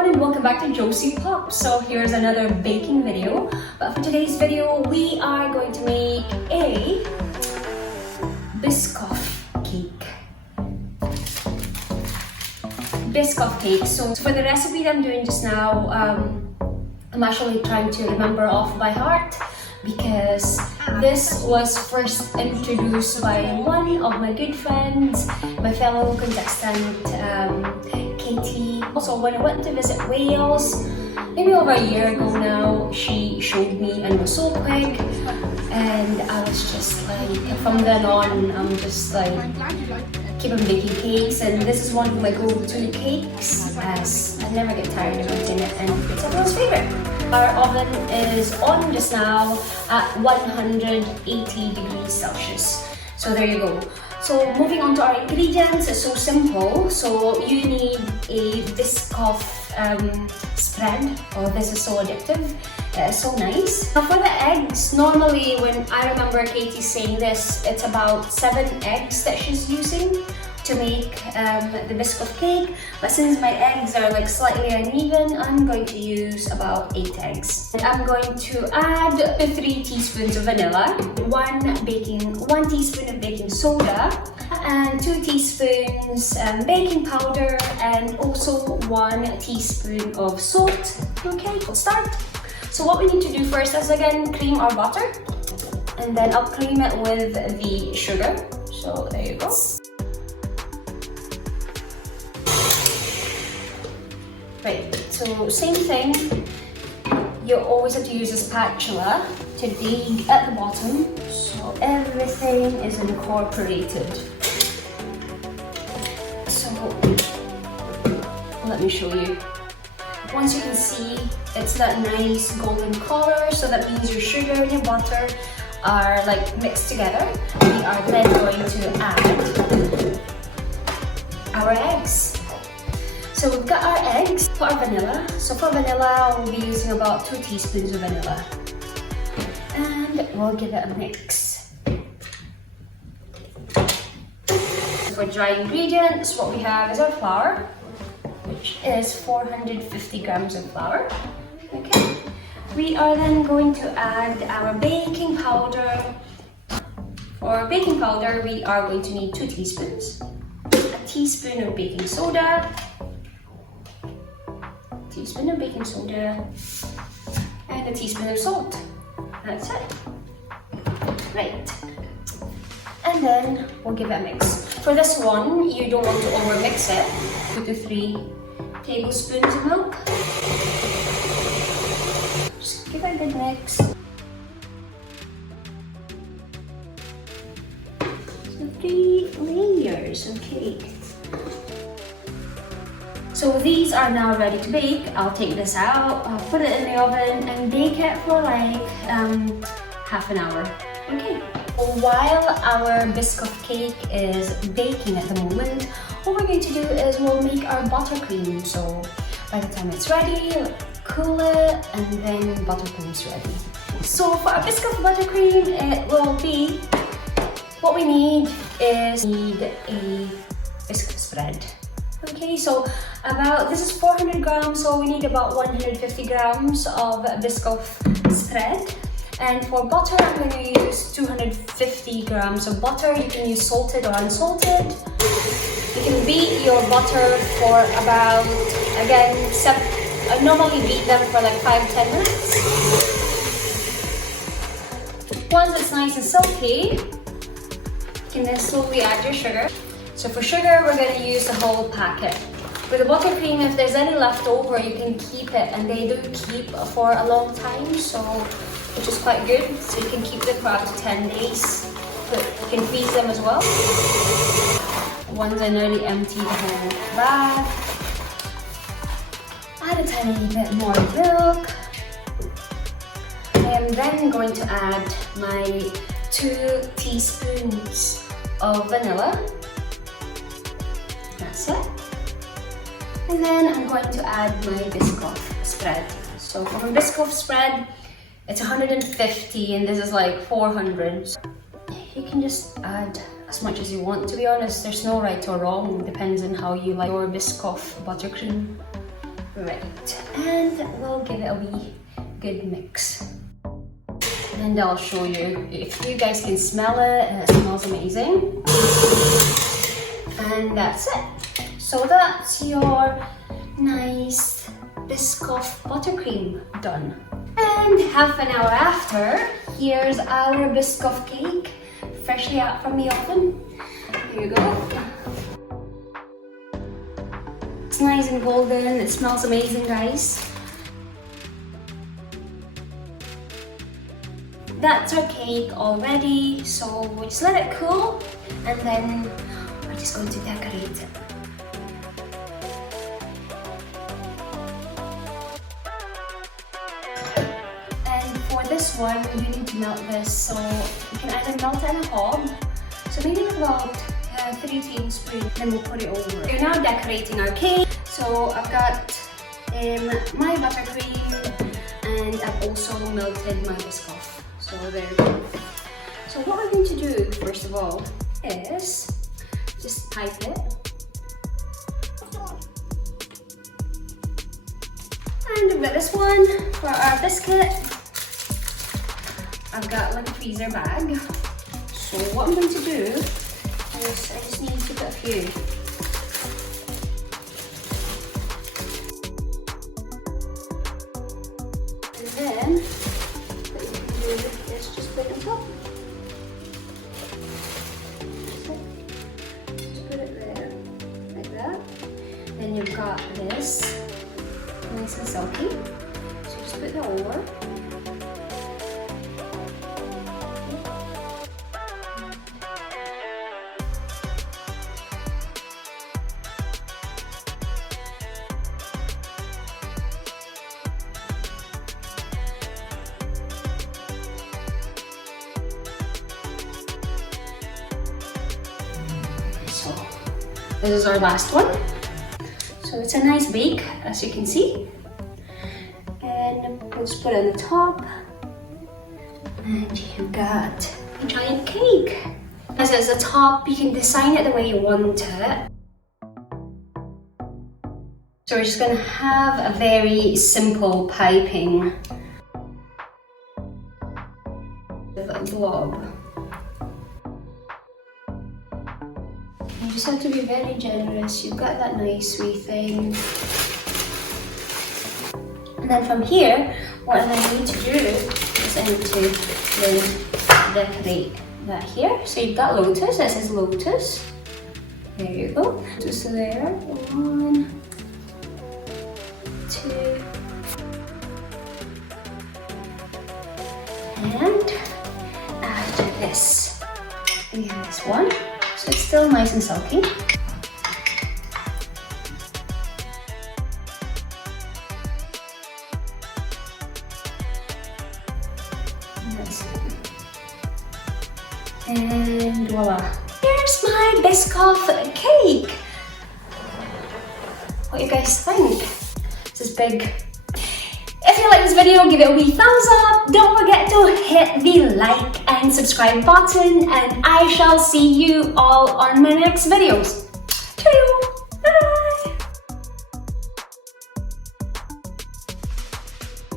everyone and welcome back to Josie Pops. So here's another baking video. But for today's video, we are going to make a Biscoff cake. Biscoff cake. So for the recipe that I'm doing just now, I'm actually trying to remember off by heart because this was first introduced by one of my good friends, my fellow contestant, Katie. Also, when I went to visit Wales, maybe over a year ago now, she showed me and it was so quick, and I was just like, from then on, I'm just like, keep on baking cakes, and this is one of my go-to cakes as I never get tired of eating it and it's everyone's favorite. Our oven is on just now at 180 degrees Celsius. So there you go. So moving on to our ingredients, it's so simple. So you need a Biscoff spread. Oh, this is so addictive. So nice. Now for the eggs, normally when I remember Katie saying this, it's about 7 eggs that she's using to make the Biscoff cake, but since my eggs are like slightly uneven, I'm going to use about 8 eggs. And I'm going to add 3 teaspoons of vanilla, 1 teaspoon of baking soda, and 2 teaspoons baking powder, and also 1 teaspoon of salt. Okay, let's start. So what we need to do first is again cream our butter, and then I'll cream it with the sugar. So there you go. Right, so same thing, you always have to use a spatula to dig at the bottom so everything is incorporated. So let me show you. Once you can see, it's that nice golden color, so that means your sugar and your butter are like mixed together. We are then going to add our eggs. So we've got our eggs, for our vanilla. So for vanilla, we'll be using about 2 teaspoons of vanilla. And we'll give it a mix. For dry ingredients, what we have is our flour, which is 450 grams of flour. Okay. We are then going to add our baking powder. For baking powder, we are going to need 2 teaspoons. A teaspoon of baking soda, teaspoon of baking soda, and a teaspoon of salt. That's it. Right. And then we'll give it a mix. For this one, you don't want to overmix it. 2 to 3 tablespoons of milk. Just give it a good mix. So 3 layers of cake. So these are now ready to bake. I'll take this out, I'll put it in the oven and bake it for like half an hour. Okay. While our Biscoff cake is baking at the moment, what we're going to do is we'll make our buttercream. So by the time it's ready, cool it, and then buttercream's ready. So for our Biscoff buttercream, it will be, what we need is a biscuit spread. Okay, so this is 400 grams, so we need about 150 grams of Biscoff spread. And for butter, I'm going to use 250 grams of butter. You can use salted or unsalted. You can beat your butter for about, again, I normally beat them for like 5-10 minutes. Once it's nice and silky, you can then slowly add your sugar. So for sugar, we're going to use the whole packet. With the buttercream, if there's any left over, you can keep it, and they do keep for a long time, so which is quite good. So you can keep them for up to 10 days. But you can freeze them as well. Once I nearly empty the whole bag, add a tiny bit more milk. I am then going to add my 2 teaspoons of vanilla. That's it. And then I'm going to add my Biscoff spread. So for my Biscoff spread, it's 150 and this is like 400. So you can just add as much as you want, to be honest. There's no right or wrong. It depends on how you like your Biscoff buttercream. Right, and we'll give it a wee good mix. And I'll show you, if you guys can smell it, and it smells amazing. And that's it. So that's your nice Biscoff buttercream done. And half an hour after, here's our Biscoff cake, freshly out from the oven. Here you go. It's nice and golden, it smells amazing, guys. That's our cake all ready, so we'll just let it cool and then we're just going to decorate it. And for this one, you need to melt this, so you can either melt it in a hob, so maybe about 3 tablespoons, then we'll put it over. We're now decorating our cake, so I've got my buttercream and I've also melted my Biscoff. So there we go. So what we're going to do first of all is just pipe it. And I've got this one for our biscuit. I've got like a freezer bag. So what I'm going to do is I just need to put a few. And then let's just put it on top. Just put it there, like that. Then you've got this, nice and silky. So just put that over. So this is our last one. So it's a nice bake, as you can see. And we'll just put it on the top. And you've got a giant cake. As it's the top, you can design it the way you want it. So we're just going to have a very simple piping with a blob. You just have to be very generous. You've got that nice wee thing. And then from here, what I need to do is I need to then decorate that here. So you've got Lotus, that says Lotus. There you go. Just there. 1, 2. And after this, we have this one. So it's still nice and silky. And voila! Here's my Biscoff cake! What do you guys think? This is big. If you like this video, give it a wee thumbs up. Don't forget to hit the like and subscribe button, and I shall see you all on my next videos. Cheerio!